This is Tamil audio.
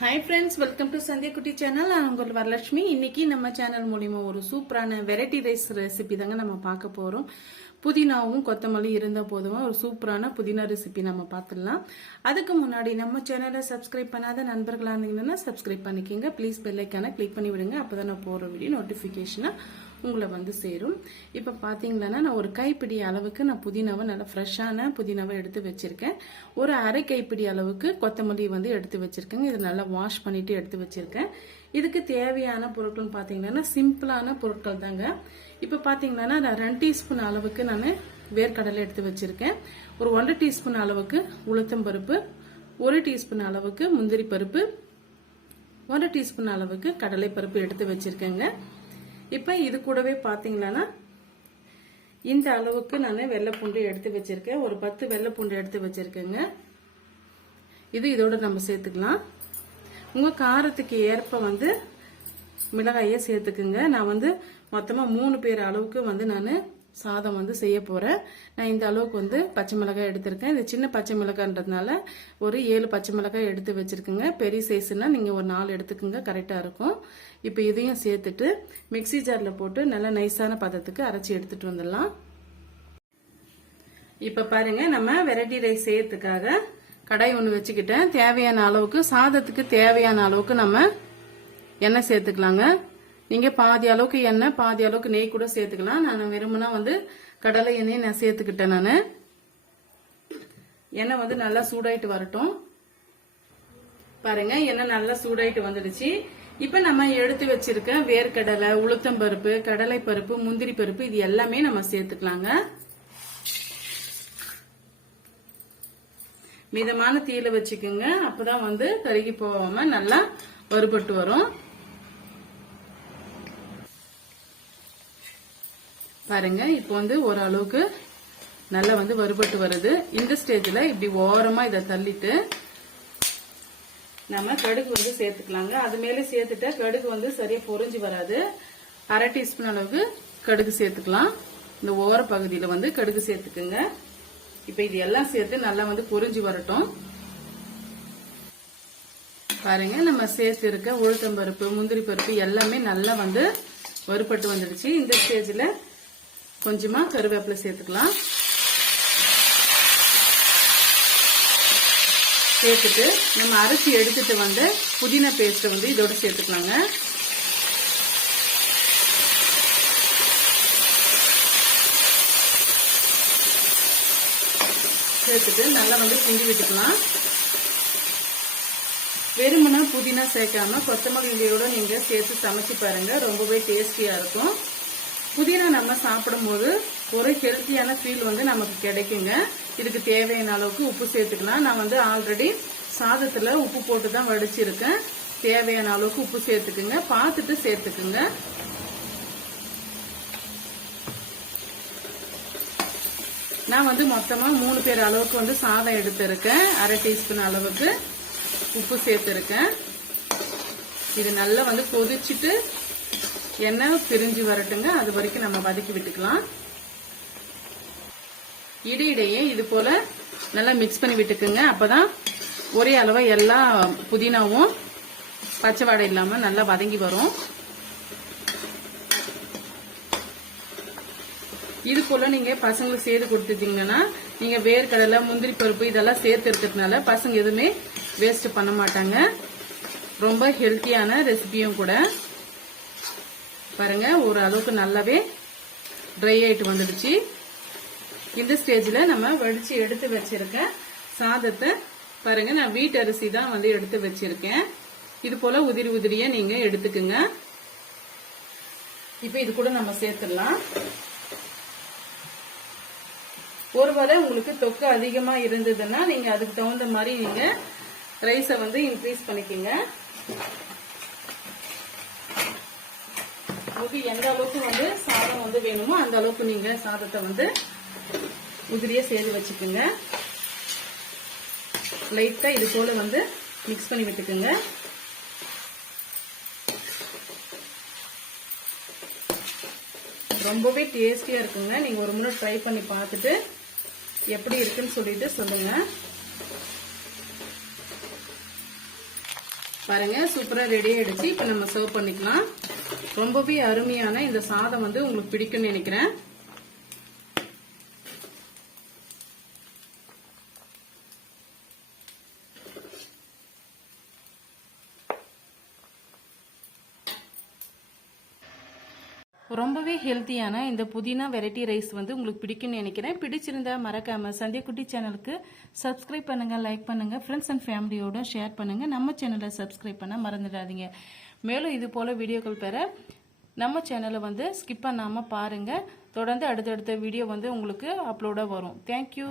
Hi friends welcome to Sandhya Kutty channel நான் உங்கள் வரலட்சுமி. இன்னைக்கு நம்ம சேனல் மூலிமா ஒரு சூப்பரான வெரைட்டி ரைஸ் ரெசிபி தாங்க நம்ம பார்க்க போகிறோம் புதினாவும் கொத்தமல்லி இருந்த போதும் ஒரு சூப்பரான புதினா ரெசிபி நம்ம பார்த்துடலாம். அதுக்கு முன்னாடி நம்ம சேனலை சப்ஸ்கிரைப் பண்ணாத நண்பர்களாக இருந்தீங்கன்னா சப்ஸ்கிரைப் பண்ணிக்கோங்க. ப்ளீஸ் பெல்லைக்கான கிளிக் பண்ணி விடுங்க. அப்பதான் நான் போகிற வீடியோ நோட்டிஃபிகேஷனாக உங்களை வந்து சேரும். இப்போ பார்த்தீங்கன்னா நான் ஒரு கைப்பிடி அளவுக்கு நான் புதினாவை நல்லா ஃப்ரெஷ்ஷான புதினாவை எடுத்து வச்சுருக்கேன். ஒரு அரை கைப்பிடி அளவுக்கு கொத்தமல்லி வந்து எடுத்து வச்சுருக்கேங்க. இது நல்லா வாஷ் பண்ணிவிட்டு எடுத்து வச்சுருக்கேன். இதுக்கு தேவையான பொருட்கள்னு பார்த்தீங்கன்னா சிம்பிளான பொருட்கள் தாங்க. இப்போ பார்த்தீங்கன்னா நான் ரெண்டு டீஸ்பூன் அளவுக்கு நான் வேர்க்கடலை எடுத்து வச்சுருக்கேன். ஒரு ஒன்றரை டீஸ்பூன் அளவுக்கு உளுத்தம் பருப்பு ஒரு டீஸ்பூன் அளவுக்கு முந்திரி பருப்பு ஒன்றரை டீஸ்பூன் அளவுக்கு கடலை பருப்பு எடுத்து வச்சுருக்கேங்க. இப்போ இது கூடவே பார்த்தீங்களான்னா இந்த அளவுக்கு நான் வெள்ளைப்பூண்டு எடுத்து வச்சிருக்கேன். ஒரு பத்து வெள்ளைப்பூண்டு எடுத்து வச்சிருக்கேங்க. இது இதோட நம்ம சேர்த்துக்கலாம். உங்கள் காரத்துக்கு ஏற்ப வந்து மிளகாயை சேர்த்துக்குங்க. நான் வந்து மொத்தமாக மூணு பேர் அளவுக்கு வந்து நான் சாதம் வந்து செய்ய போகிறேன் நான் இந்த அளவுக்கு வந்து பச்சை மிளகாய் எடுத்திருக்கேன். இது சின்ன பச்சை மிளகான்றதுனால ஒரு ஏழு பச்சை மிளகாய் எடுத்து வச்சிருக்குங்க. பெரிய சைஸ்னால் நீங்கள் ஒரு நாலு எடுத்துக்குங்க. கரெக்டாக இருக்கும். இப்போ இதையும் சேர்த்துட்டு மிக்ஸி ஜாரில் போட்டு நல்லா நைஸான பதத்துக்கு அரைச்சி எடுத்துகிட்டு வந்துடலாம். இப்போ பாருங்கள் நம்ம வெரைட்டி ரைஸ் செய்யறதுக்காக கடாய் ஒன்று வச்சுக்கிட்டேன். தேவையான அளவுக்கு சாதத்துக்கு தேவையான அளவுக்கு நம்ம எண்ணெய் சேர்த்துக்கலாங்க. நீங்க பாதி அளவுக்கு எண்ணெய் பாதி அளவுக்கு நெய் கூட சேர்த்துக்கலாம். நான் விரும்பினா வந்து கடலை எண்ணெயை நான் சேர்த்துக்கிட்டேன் நான். எண்ணெய் வந்து நல்லா சூடாயிட்டு வரட்டும். பாருங்க எண்ணெய் நல்லா சூடாயிட்டு வந்துடுச்சு. இப்ப நம்ம எடுத்து வச்சிருக்க வேர்க்கடலை உளுத்தம் பருப்பு கடலை பருப்பு முந்திரி பருப்பு இது எல்லாமே நம்ம சேர்த்துக்கலாங்க. மிதமான தீயில வச்சுக்கோங்க. அப்பதான் வந்து கருகி போகாம நல்லா வறுபட்டு வரும். பாருங்க இப்போ வந்து ஓரளவுக்கு நல்லா வந்து வறுபட்டு வருது. இந்த ஸ்டேஜில் இப்படி ஓரமா இதை தள்ளிட்டு நம்ம கடுகு வந்து சேர்த்துக்கலாங்க. அது மேலே சேர்த்துட்டா கடுகு வந்து சரியா பொறிஞ்சு வராது. அரை டீஸ்பூன் அளவுக்கு கடுகு சேர்த்துக்கலாம். இந்த ஓர பகுதியில வந்து கடுகு சேர்த்துக்குங்க. இப்ப இது எல்லாம் சேர்த்து நல்லா வந்து பொறிஞ்சு வரட்டும். பாருங்க நம்ம சேர்த்து இருக்க உளுத்தம்பருப்பு முந்திரி பருப்பு எல்லாமே நல்லா வந்து வறுபட்டு வந்துடுச்சு. இந்த ஸ்டேஜில் கொஞ்சமா கருவேப்பிலை சேர்த்துக்கலாம். சேர்த்துட்டு நம்ம அரிசி எடுத்துட்டு வந்து புதினா பேஸ்ட்டை வந்து இதோட சேர்த்துக்கலாங்க. சேர்த்துட்டு நல்லா வந்து கிண்டி விட்டுக்கலாம். வெறுமனா புதினா சேர்க்காம கொத்தமல்லியோட நீங்க சேர்த்து சமைச்சு பாருங்க. ரொம்பவே டேஸ்டியா இருக்கும். புதினா நம்ம சாப்பிடும்போது ஒரு ஹெல்த்தியான ஃபீல் வந்து நமக்கு கிடைக்குங்க. இதுக்கு தேவையான அளவுக்கு உப்பு சேர்த்துக்கலாம். நான் வந்து ஆல்ரெடி சாதத்தில் உப்பு போட்டு தான் வடிச்சிருக்கேன். தேவையான அளவுக்கு உப்பு சேர்த்துக்குங்க. பார்த்துட்டு சேர்த்துக்குங்க. நான் வந்து மொத்தமாக மூணு பேர் அளவுக்கு வந்து சாதம் எடுத்திருக்கேன். அரை டீஸ்பூன் அளவுக்கு உப்பு சேர்த்துருக்கேன். இது நல்லா வந்து கொதிச்சுட்டு எண்ணெய் பிரிஞ்சு வரட்டுங்க. அது வரைக்கும் நம்ம வதக்கி விட்டுக்கலாம். இடையிடையே இது போல நல்லா மிக்ஸ் பண்ணி விட்டுக்குங்க. அப்பதான் ஒரே அளவா எல்லா புதினாவும் பச்சை வாடை இல்லாம நல்லா வதங்கி வரும். இது போல நீங்க பசங்களுக்கு சேர்த்து கொடுத்துட்டீங்கன்னா நீங்க வேர்க்கடலை முந்திரி பருப்பு இதெல்லாம் சேர்த்து இருக்கிறதுனால பசங்க எதுவுமே வேஸ்ட் பண்ண மாட்டாங்க. ரொம்ப ஹெல்த்தியான ரெசிபியும் கூட. பாருங்க ஒரு அளவுக்கு நல்லாவே ட்ரை ஆயிட்டு வந்துடுச்சு. இந்த ஸ்டேஜ்ல நம்ம வடிச்சு எடுத்து வச்சிருக்க சாதத்தை பாருங்க நான் வீட்டு அரிசி தான் வந்து எடுத்து வச்சிருக்கேன். இது போல உதிரி உதிரியா நீங்க எடுத்துக்குங்க. இப்ப இது கூட நம்ம சேர்த்துடலாம். ஒருவேளை உங்களுக்கு தொக்கு அதிகமா இருந்ததுன்னா நீங்க அதுக்கு தகுந்த மாதிரி நீங்க ரைஸை வந்து இன்க்ரீஸ் பண்ணிக்கோங்க. உங்களுக்கு எந்த அளவுக்கு வந்து சாதம் வந்து வேணுமோ அந்த அளவுக்கு நீங்க சாதத்தை வந்து உதிரியா சேர்த்து வச்சுக்கோங்க. லைட்டா இது போல வந்து மிக்ஸ் பண்ணி விட்டுக்குங்க. ரொம்பவே டேஸ்டியா இருக்குங்க. நீங்க ஒரு முறை ட்ரை பண்ணி பார்த்துட்டு எப்படி இருக்குன்னு சொல்லிட்டு சொல்லுங்க. பாருங்க சூப்பரா ரெடி ஆயிடுச்சு. இப்போ நம்ம சர்வ் பண்ணிக்கலாம். ரொம்பவே அருமையான இந்த சாதம் வந்து உங்களுக்கு பிடிக்கும்னு நினைக்கிறேன். ரொம்பவே ஹெல்த்தியான இந்த புதினா வெரைட்டி ரைஸ் வந்து உங்களுக்கு பிடிக்கும்னு நினைக்கிறேன். பிடிச்சிருந்தா மறக்காம சந்தியக்குட்டி சேனலுக்கு சப்ஸ்கிரைப் பண்ணுங்க லைக் பண்ணுங்க ஃப்ரெண்ட்ஸ் அண்ட் ஃபேமிலியோட ஷேர் பண்ணுங்க. நம்ம சேனலை சப்ஸ்கிரைப் பண்ண மறந்துடாதீங்க. மேலும் இது போல வீடியோக்கள் பெற நம்ம சேனலை வந்து ஸ்கிப் பண்ணாம பாருங்க. தொடர்ந்து அடுத்தடுத்த வீடியோ வந்து உங்களுக்கு அப்லோடாக வரும். தேங்க்யூ